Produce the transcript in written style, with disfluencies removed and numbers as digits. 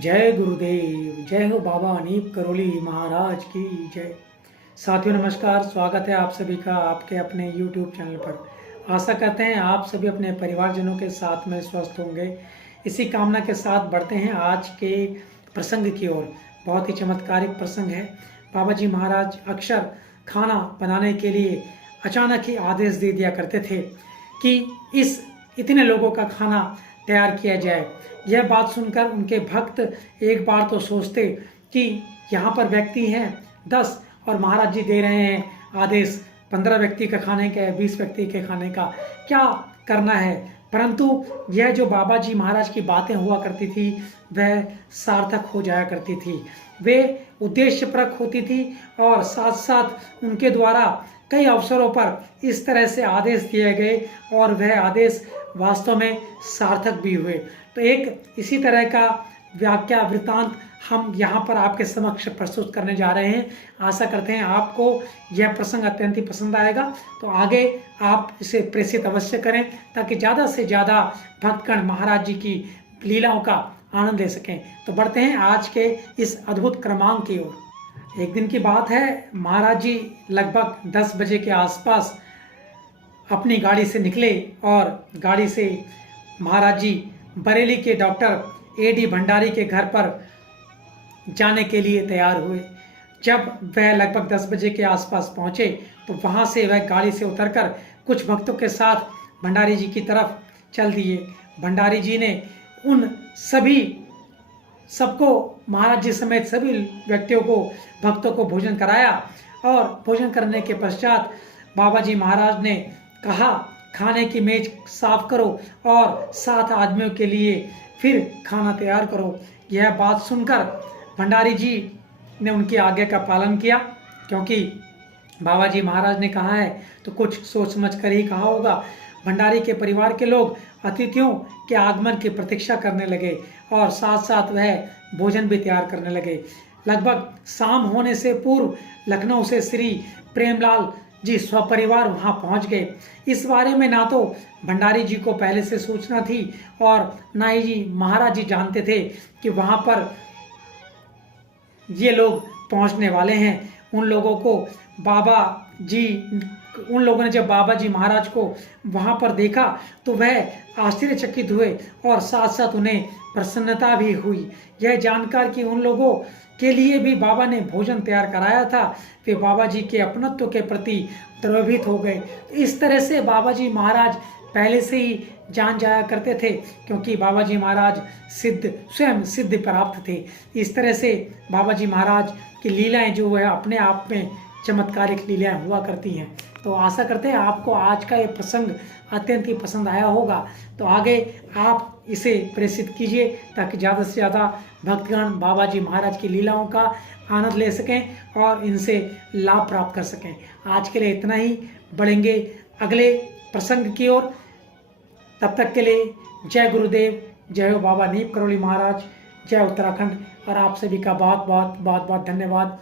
जय गुरुदेव, जय हो बाबा अनीप करोली महाराज की जय। साथियों नमस्कार, स्वागत है आप सभी का आपके अपने YouTube चैनल पर। आशा करते हैं आप सभी अपने परिवारजनों के साथ में स्वस्थ होंगे। इसी कामना के साथ बढ़ते हैं आज के प्रसंग की ओर। बहुत ही चमत्कारिक प्रसंग है। बाबा जी महाराज अक्सर खाना बनाने के लिए अचानक ही आदेश दे दिया करते थे कि इस इतने लोगों का खाना तैयार किया जाए। यह बात सुनकर उनके भक्त एक बार तो सोचते कि यहाँ पर व्यक्ति हैं 10 और महाराज जी दे रहे हैं आदेश 15 व्यक्ति का खाने का, 20 व्यक्ति के खाने का, क्या करना है। परंतु यह जो बाबा जी महाराज की बातें हुआ करती थी वह सार्थक हो जाया करती थी। वे उद्देश्यपरक होती थी और साथ साथ उनके द्वारा कई अवसरों पर इस तरह से आदेश दिए गए और वह आदेश वास्तव में सार्थक भी हुए। तो एक इसी तरह का व्याख्या वृतांत हम यहाँ पर आपके समक्ष प्रस्तुत करने जा रहे हैं। आशा करते हैं आपको यह प्रसंग अत्यंत ही पसंद आएगा। तो आगे आप इसे प्रेषित अवश्य करें ताकि ज़्यादा से ज़्यादा भक्तगण महाराज जी की लीलाओं का आनंद ले सकें। तो बढ़ते हैं आज के इस अद्भुत क्रमांक की ओर। एक दिन की बात है, महाराज जी लगभग 10 बजे के आसपास अपनी गाड़ी से निकले और गाड़ी से महाराज जी बरेली के डॉक्टर A.D. भंडारी के घर पर जाने के लिए तैयार हुए। जब वह लगभग 10 बजे के आसपास पहुंचे तो वहां से वह गाड़ी से उतरकर कुछ भक्तों के साथ भंडारी जी की तरफ चल दिए। भंडारी जी ने उन सबको महाराज जी समेत सभी व्यक्तियों को, भक्तों को भोजन कराया और भोजन करने के पश्चात बाबा जी महाराज ने कहा खाने की मेज साफ करो और 7 आदमियों के लिए फिर खाना तैयार करो। यह बात सुनकर भंडारी जी ने उनकी आज्ञा का पालन किया, क्योंकि बाबा जी महाराज ने कहा है तो कुछ सोच समझ कर ही कहा होगा। भंडारी के परिवार के लोग अतिथियों के आगमन की प्रतीक्षा करने लगे और साथ साथ वह भोजन भी तैयार करने लगे। लगभग शाम होने से पूर्व लखनऊ से श्री प्रेमलाल जी स्वपरिवार वहां पहुंच गए। इस बारे में ना तो भंडारी जी को पहले से सूचना थी और ना ही जी महाराज जी जानते थे कि वहां पर ये लोग पहुंचने वाले हैं। उन लोगों ने जब बाबा जी महाराज को वहां पर देखा तो वह आश्चर्यचकित हुए और साथ साथ उन्हें प्रसन्नता भी हुई यह जानकर कि उन लोगों के लिए भी बाबा ने भोजन तैयार कराया था। वे बाबा जी के अपनत्व के प्रति द्रवीभूत हो गए। इस तरह से बाबा जी महाराज पहले से ही जान जाया करते थे, क्योंकि बाबा जी महाराज स्वयं सिद्ध प्राप्त थे। इस तरह से बाबा जी महाराज की लीलाएं जो है अपने आप में चमत्कारिक लीलाएं हुआ करती हैं। तो आशा करते हैं आपको आज का ये प्रसंग अत्यंत ही पसंद आया होगा। तो आगे आप इसे प्रेषित कीजिए ताकि ज़्यादा से ज़्यादा भक्तगण बाबा जी महाराज की लीलाओं का आनंद ले सकें और इनसे लाभ प्राप्त कर सकें। आज के लिए इतना ही, बढ़ेंगे अगले प्रसंग की ओर। तब तक के लिए जय गुरुदेव, जय हो बाबा अनीप करोली महाराज, जय उत्तराखंड। और आप सभी का बहुत बहुत धन्यवाद।